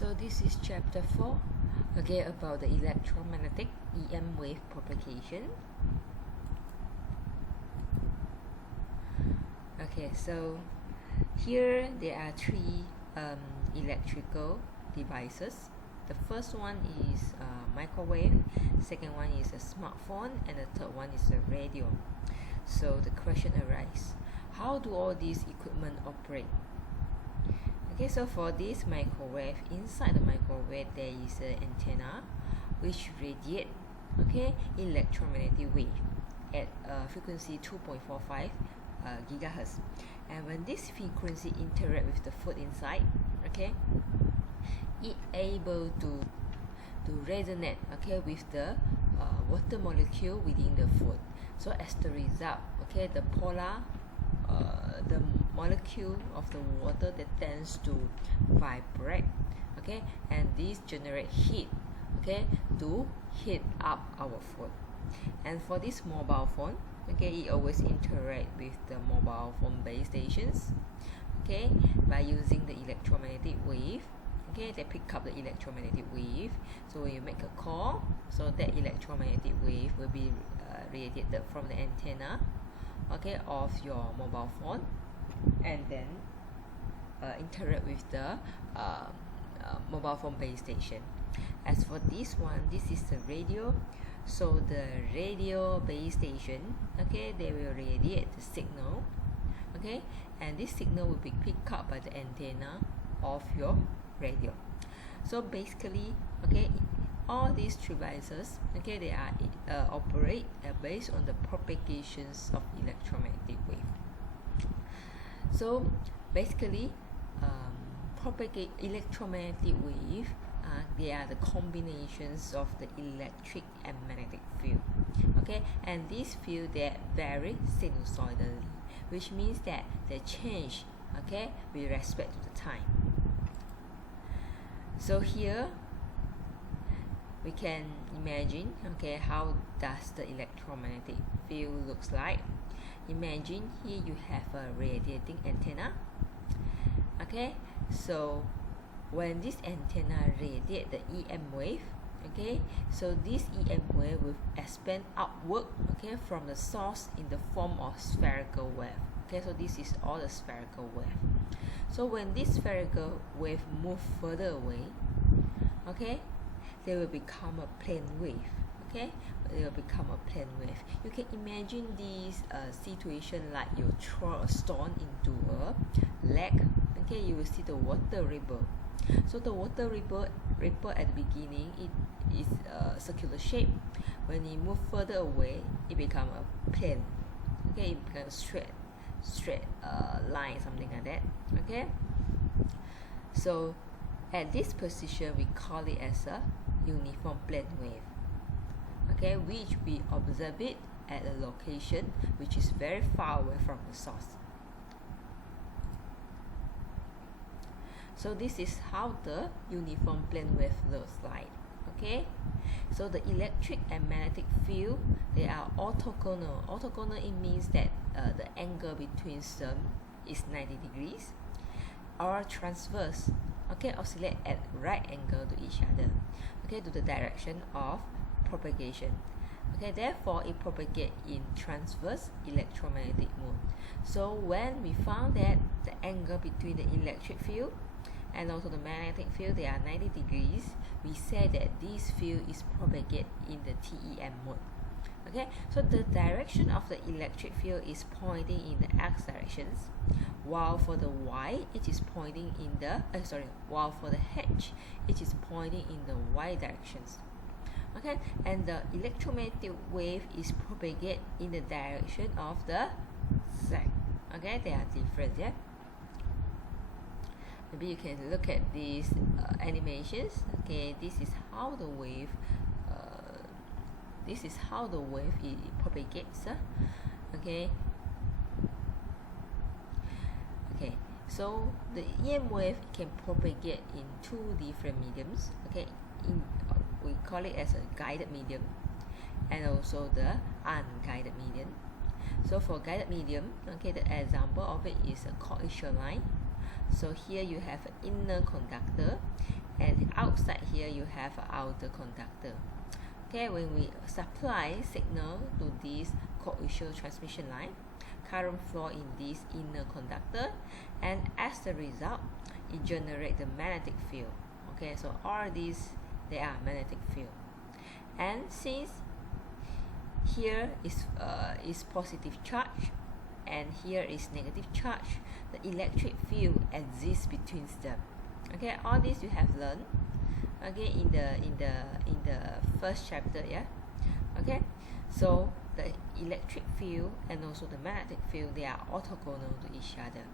So this is chapter 4, okay, about the electromagnetic EM wave propagation. Okay, so here there are three electrical devices. The first one is microwave, second one is a smartphone, and the third one is a radio. So the question arises, how do all these equipment operate? Okay, so for this microwave, inside the microwave there is an antenna which radiate electromagnetic wave at frequency 2.45 gigahertz, and when this frequency interact with the food inside, it able to resonate with the water molecule within the food. So as the result, the molecule of the water that tends to vibrate, and this generate heat, to heat up our food. And for this mobile phone, it always interact with the mobile phone base stations, by using the electromagnetic wave. They pick up the electromagnetic wave. So when you make a call, so that electromagnetic wave will be radiated from the antenna of your mobile phone, and then interact with the mobile phone base station. As for this one, this is the radio. So the radio base station, they will radiate the signal, and this signal will be picked up by the antenna of your radio. So basically, all these devices, they are operate based on the propagations of electromagnetic wave. So basically, propagate electromagnetic wave, they are the combinations of the electric and magnetic field, and these field they vary sinusoidally, which means that they change, with respect to the time. So here we can imagine, how does the electromagnetic field looks like. Imagine here you have a radiating antenna. So when this antenna radiate the EM wave, so this EM wave will expand upward, from the source in the form of spherical wave. So this is all the spherical wave. So when this spherical wave move further away, they will become a plane wave. They will become a plane wave. You can imagine this situation like you throw a stone into a lake. You will see the water ripple. So the water ripple at the beginning, it is a circular shape. When it move further away, it become a plane. It becomes straight line, something like that. So at this position, we call it as a uniform plane wave, which we observe it at a location which is very far away from the source. So this is how the uniform plane wave looks like. So the electric and magnetic field, they are orthogonal. Orthogonal, it means that the angle between them is 90 degrees, or transverse, oscillate at right angle to each other, to the direction of propagation. Therefore it propagates in transverse electromagnetic mode. So when we found that the angle between the electric field and also the magnetic field, they are 90 degrees, we say that this field is propagated in the TEM mode. So the direction of the electric field is pointing in the X directions, while for the Y it is pointing in the while for the H it is pointing in the Y directions. And the electromagnetic wave is propagated in the direction of the Z. They are different, yeah. Maybe you can look at these animations. This is how the wave it propagates. So the EM wave can propagate in two different mediums. We call it as a guided medium and also the unguided medium. So for guided medium, the example of it is a coaxial line. So here you have an inner conductor, and outside here you have an outer conductor. Okay, when we supply signal to this coaxial transmission line, current flow in this inner conductor, and as a result it generates the magnetic field. Okay, so all these, they are magnetic field. And since here is positive charge and here is negative charge, the electric field exists between them. Okay, all this you have learned, okay, in the first chapter. Yeah. Okay, so the electric field and also the magnetic field, they are orthogonal to each other.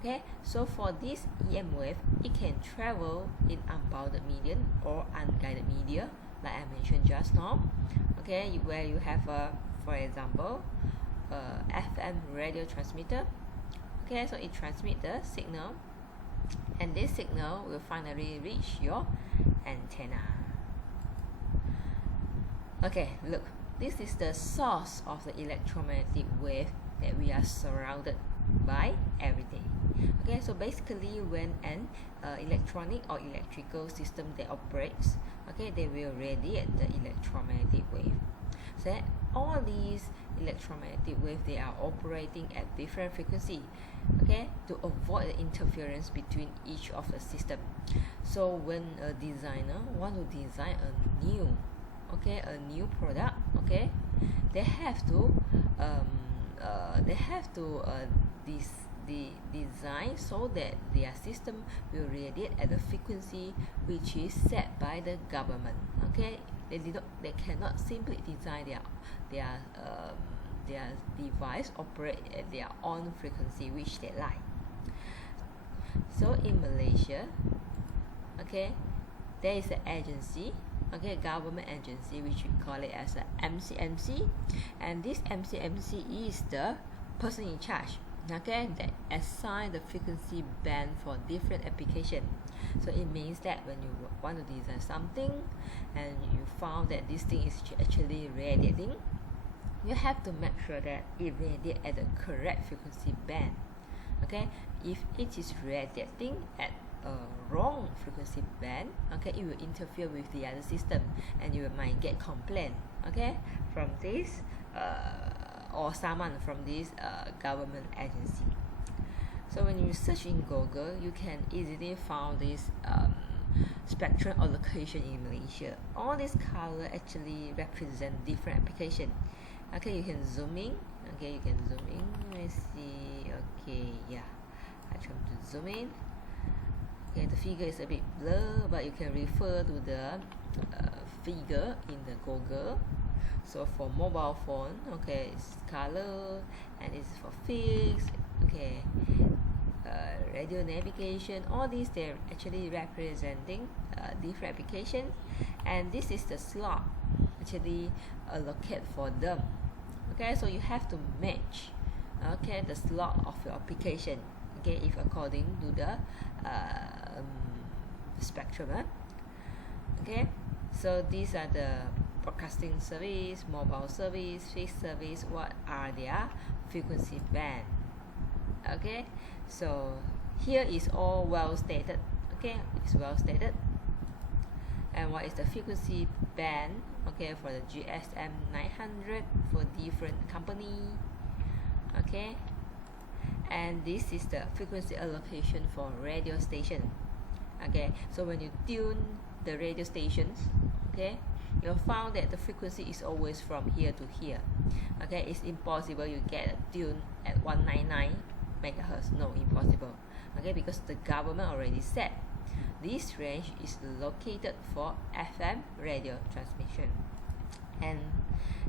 Okay, so for this EM wave, it can travel in unbounded medium or unguided media, like I mentioned just now. Okay, where you have for example, FM radio transmitter. Okay, so it transmits the signal, and this signal will finally reach your antenna. Okay, look, this is the source of the electromagnetic wave that we are surrounded by every day. Okay, so basically when an electronic or electrical system that operates, okay, they will radiate the electromagnetic wave. So all these electromagnetic waves, they are operating at different frequency, okay, to avoid the interference between each of the system. So when a designer want to design a new product, okay, they have to design so that their system will radiate at a frequency which is set by the government. Okay, they cannot simply design their device operate at their own frequency which they like. So in Malaysia, okay, there is an agency, okay, government agency, which we call it as a MCMC, and this MCMC is the person in charge, okay, that assign the frequency band for different application. So it means that when you want to design something and you found that this thing is actually radiating, you have to make sure that it radiates at the correct frequency band. Okay, if it is radiating at a wrong frequency band, okay, it will interfere with the other system and you might get complaint, okay, from this or someone from this government agency. So when you search in Google, you can easily find this spectrum allocation in Malaysia. All these color actually represent different application. Okay, you can zoom in. Okay, you can zoom in. Let me see. Okay, yeah, I try to zoom in. Okay, the figure is a bit blur, but you can refer to the figure in the Google. So for mobile phone, okay, it's color, and it's for fixed. Okay, radio navigation. All these, they're actually representing different application, and this is the slot actually allocate for them. Okay, so you have to match, okay, the slot of your application, okay, if according to the spectrum. Okay, so these are the broadcasting service, mobile service, fixed service. What are their frequency band? Okay, so here is all well stated. Okay, it's well stated. And what is the frequency band, okay, for the GSM 900 for different company. Okay, and this is the frequency allocation for radio station. Okay, so when you tune the radio stations, okay, you'll find that the frequency is always from here to here. Okay, it's impossible you get a tune at 199 megahertz. No, impossible. Okay, because the government already said this range is located for FM radio transmission. And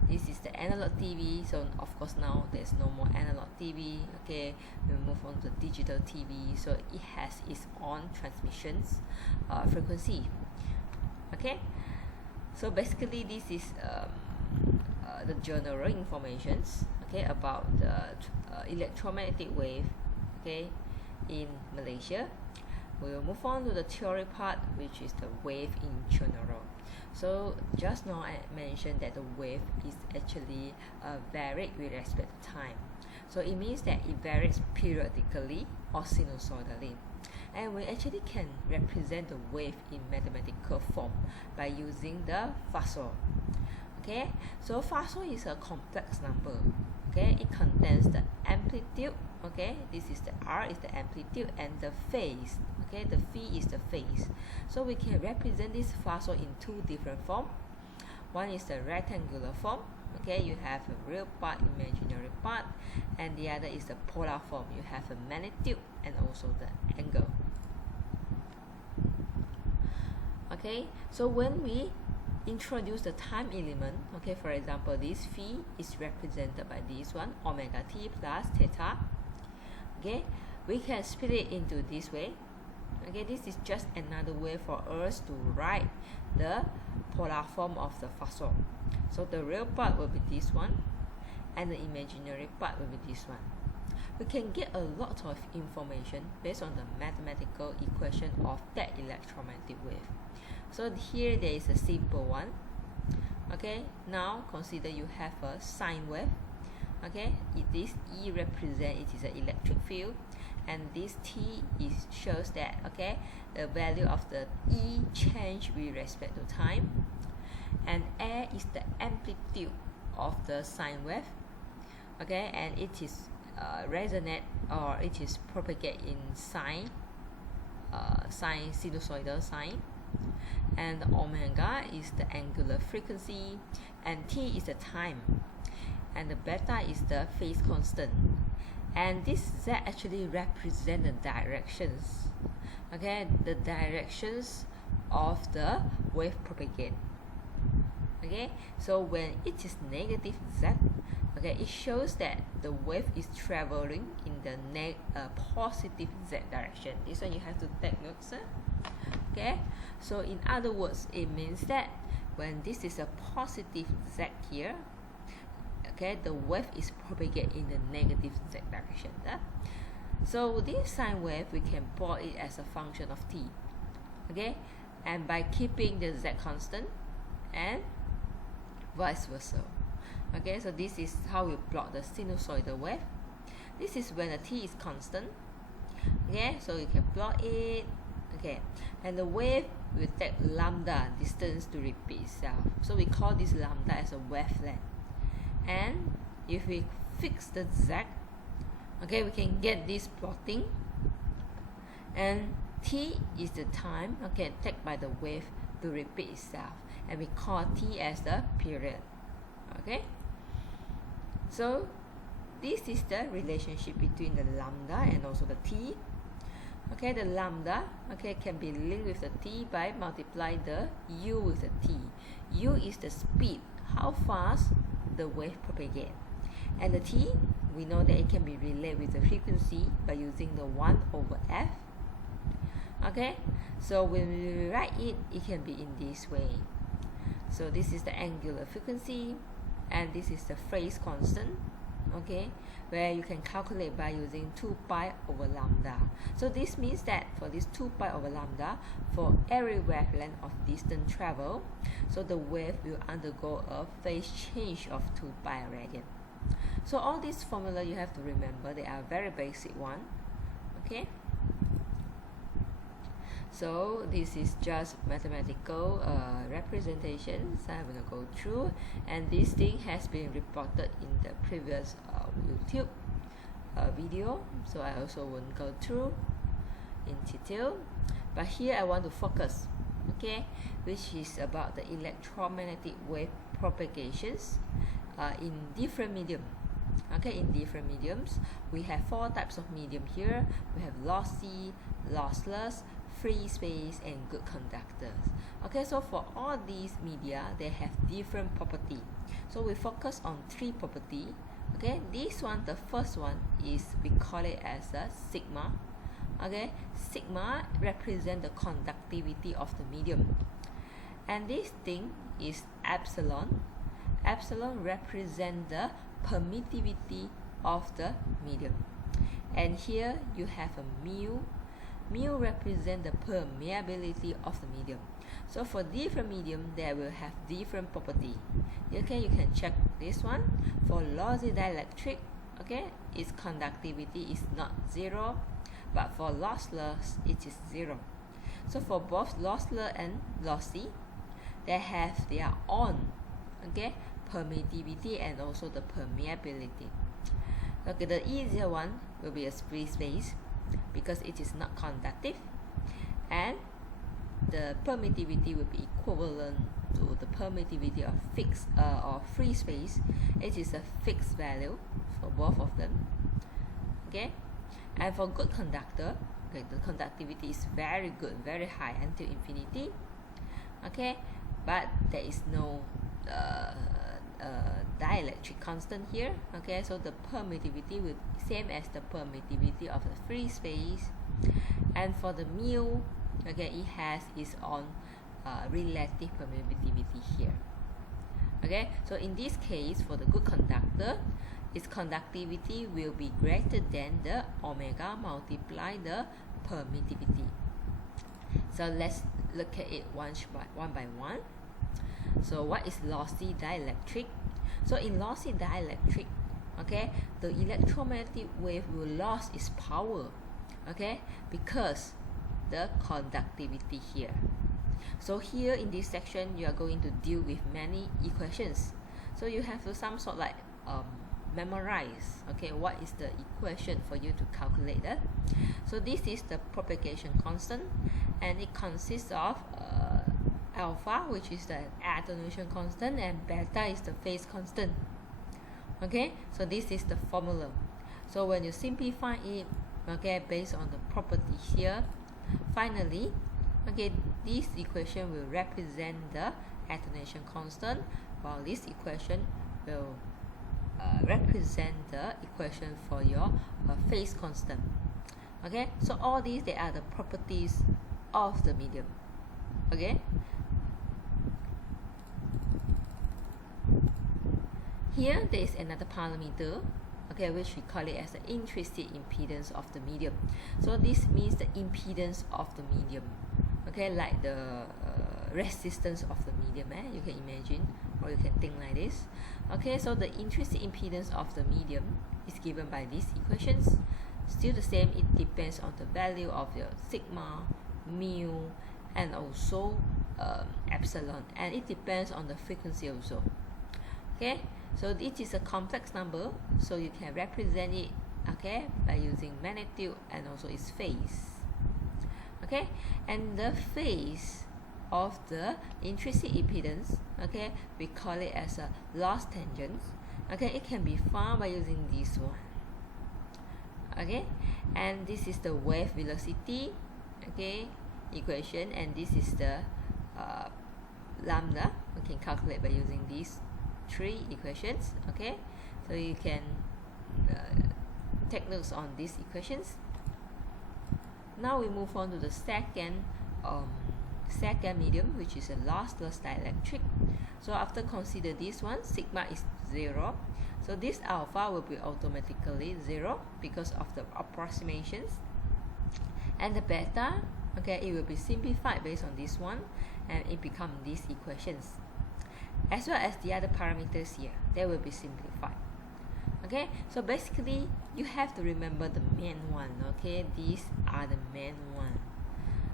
this is the analog TV. So of course now there's no more analog TV. Okay, we move on to digital TV. So it has its own transmissions frequency. Okay, so basically this is the general informations, okay, about the electromagnetic wave, okay, in Malaysia. We will move on to the theory part, which is the wave in general. So just now I mentioned that the wave is actually varied with respect to time. So it means that it varies periodically or sinusoidally. and we actually can represent the wave in mathematical form by using the phasor. Okay, so phasor is a complex number. Okay, it contains the amplitude. Okay, this is the R is the amplitude, and the phase. Okay, the phi is the phase. So we can represent this phasor in two different forms. One is the rectangular form. Okay, you have a real part, imaginary part, and the other is the polar form. You have a magnitude and also the angle. Okay, so when we introduce the time element, okay, for example, this phi is represented by this one, omega t plus theta. Okay, we can split it into this way. Okay, this is just another way for us to write the polar form of the phasor. So the real part will be this one, and the imaginary part will be this one. We can get a lot of information based on the mathematical equation of that electromagnetic wave. So here there is a simple one. Okay, now consider you have a sine wave. Okay, this E represents it is an electric field, and this T shows that, okay, the value of the E change with respect to time, and A is the amplitude of the sine wave. Okay, and it is resonate, or it is propagate in sine sinusoidal sine, and omega is the angular frequency, and T is the time, and the beta is the phase constant, and this Z actually represent the directions. Okay, the directions of the wave propagate. Okay, so when it is negative Z, okay, it shows that the wave is traveling in the positive Z direction. This one you have to take notes. Okay, so in other words, it means that when this is a positive Z here, okay, the wave is propagate in the negative Z direction. So this sine wave, we can plot it as a function of t. Okay, and by keeping the Z constant, and vice versa. Okay, so this is how we plot the sinusoidal wave. This is when the t is constant. Okay, so you can plot it. Okay, and the wave will take lambda distance to repeat itself. So we call this lambda as a wavelength. And if we fix the Z, okay, we can get this plotting. And t is the time, okay, taken by the wave to repeat itself, and we call t as the period. Okay, so this is the relationship between the lambda and also the t. Okay, the lambda, okay, can be linked with the t by multiply the u with the t. U is the speed, how fast the wave propagate, and the t, we know that it can be related with the frequency by using the 1 over f. Okay, so when we write it, it can be in this way. So this is the angular frequency, and this is the phase constant. Okay, where you can calculate by using 2 pi over lambda. So this means that for this 2 pi over lambda, for every wavelength of distance travel, so the wave will undergo a phase change of 2 pi radian. So all these formula you have to remember, they are very basic one. Okay, so this is just mathematical representations I'm going to go through, and this thing has been reported in the previous YouTube video, so I also won't go through in detail, but here I want to focus, okay, which is about the electromagnetic wave propagations in different medium. Okay, in different mediums, we have 4 types of medium here. We have lossy, lossless, free space, and good conductors. Okay, so for all these media, they have different property. So we focus on 3 property. Okay, this one, the first one is, we call it as a sigma. Okay, sigma represent the conductivity of the medium, and this thing is epsilon. Epsilon represent the permittivity of the medium, and here you have a mu. Mu represent the permeability of the medium. So for different medium, they will have different property. Okay, you can check this one. For lossy dielectric, okay, its conductivity is not 0. but for lossless it is 0. So for both lossless and lossy, they have their own, okay, permittivity and also the permeability. Okay, the easier one will be a free space because it is not conductive, and the permittivity will be equivalent to the permittivity of fixed or free space. It is a fixed value for both of them. Okay, and for good conductor, okay, the conductivity is very good, very high until infinity. Okay, but there is no dielectric constant here. Okay, so the permittivity will be same as the permittivity of the free space, and for the mu, okay, it has its own relative permittivity here. Okay, so in this case, for the good conductor, its conductivity will be greater than the omega multiply the permittivity. So let's look at it one by one. So what is lossy dielectric? So in lossy dielectric, okay, the electromagnetic wave will lose its power, okay, because the conductivity here. So here in this section, you are going to deal with many equations. So you have to some sort like memorize, okay, what is the equation for you to calculate that. So this is the propagation constant, and it consists of alpha, which is the attenuation constant, and beta is the phase constant. Okay, so this is the formula. So when you simplify it, okay, based on the property here, finally, okay, this equation will represent the attenuation constant, while this equation will represent the equation for your phase constant. Okay, so all these, they are the properties of the medium. Okay, here there is another parameter, okay, which we call it as the intrinsic impedance of the medium. So this means the impedance of the medium, okay, like the resistance of the medium, you can imagine, or you can think like this. Okay, so the intrinsic impedance of the medium is given by these equations. Still the same, it depends on the value of your sigma, mu, and also epsilon, and it depends on the frequency also. Okay, so it is a complex number, so you can represent it, okay, by using magnitude and also its phase. Okay, and the phase of the intrinsic impedance, okay, we call it as a loss tangent. Okay, it can be found by using this one. Okay, and this is the wave velocity, okay, equation, and this is the lambda. We can calculate by using these three equations. Okay, so you can take notes on these equations. Now we move on to the second medium, which is a lossless dielectric. So after consider this one, sigma is 0. So this alpha will be automatically 0 because of the approximations. And the beta, okay, it will be simplified based on this one, and it becomes these equations. As well as the other parameters here, they will be simplified. Okay, so basically you have to remember the main one. Okay, these are the main one.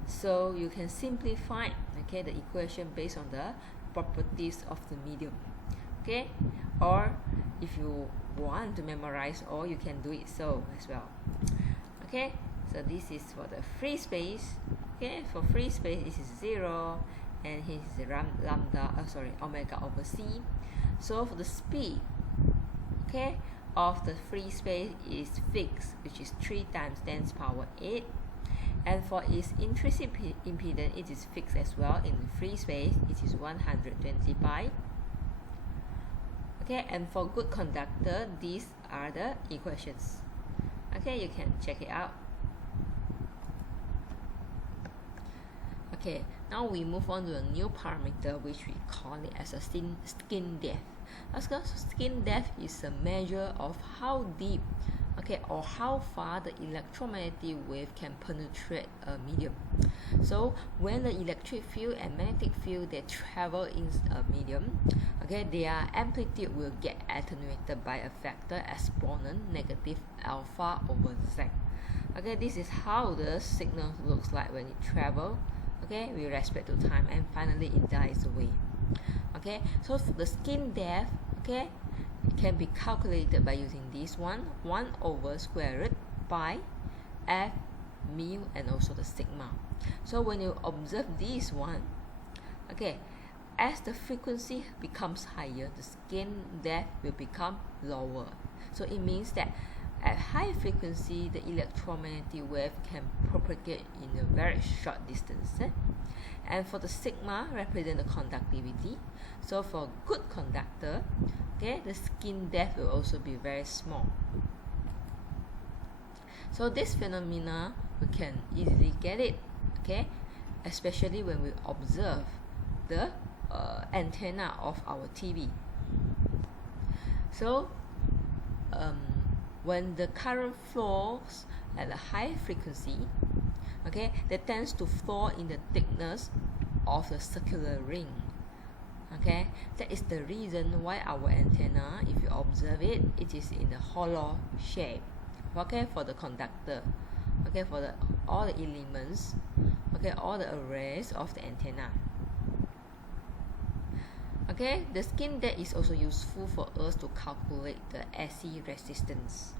So you can simplify, okay, the equation based on the properties of the medium. Okay, or if you want to memorize, or you can do it so as well. Okay, so this is for the free space. Okay, for free space this is 0, and here is lambda, omega over c. So for the speed, okay, of the free space is fixed, which is 3 times 10 power 8, and for its intrinsic impedance, it is fixed as well in free space. It is 120 pi. Okay, and for good conductor, these are the equations. Okay, you can check it out. Okay, now we move on to a new parameter, which we call it as a skin depth. Skin depth is a measure of how deep, okay, or how far the electromagnetic wave can penetrate a medium. So when the electric field and magnetic field, they travel in a medium, okay, their amplitude will get attenuated by a factor exponent negative alpha over z. Okay, this is how the signal looks like when it travels, okay, with respect to time, and finally it dies away. Okay, so the skin depth, okay, can be calculated by using this one 1 over square root pi f mu and also the sigma. So when you observe this one, okay, as the frequency becomes higher, the skin depth will become lower. So it means that at high frequency, the electromagnetic wave can propagate in a very short distance. And for the sigma represent the conductivity. So for good conductor, okay, the skin depth will also be very small. So this phenomena we can easily get it, okay, especially when we observe the antenna of our TV. So when the current flows at a high frequency, okay, that tends to flow in the thickness of the circular ring. Okay, that is the reason why our antenna, if you observe it, it is in the hollow shape. Okay, for the conductor, okay, for all the elements, okay, all the arrays of the antenna. Okay, the skin depth is also useful for us to calculate the AC resistance.